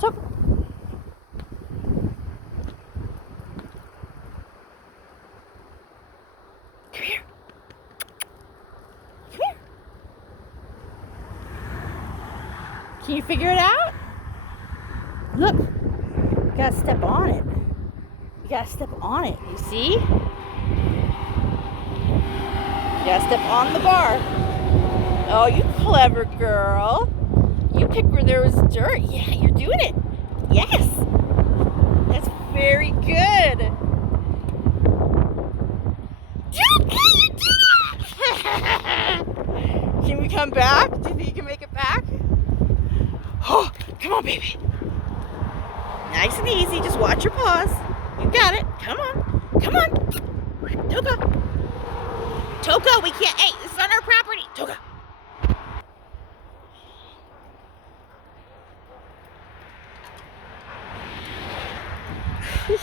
Toka. Come here. Come here. Can you figure it out? Look. You gotta step on it. You gotta step on it. You see? You gotta step on the bar. Oh, you clever girl. You picked where there was dirt. Yeah, you're doing it. Yes. That's very good. Can we come back? Do you think you can make it back? Oh, come on, baby. Nice and easy. Just watch your paws. You got it. Come on. Come on. Toka. Toka, we can't. Hey, this is on our property. Toka. He's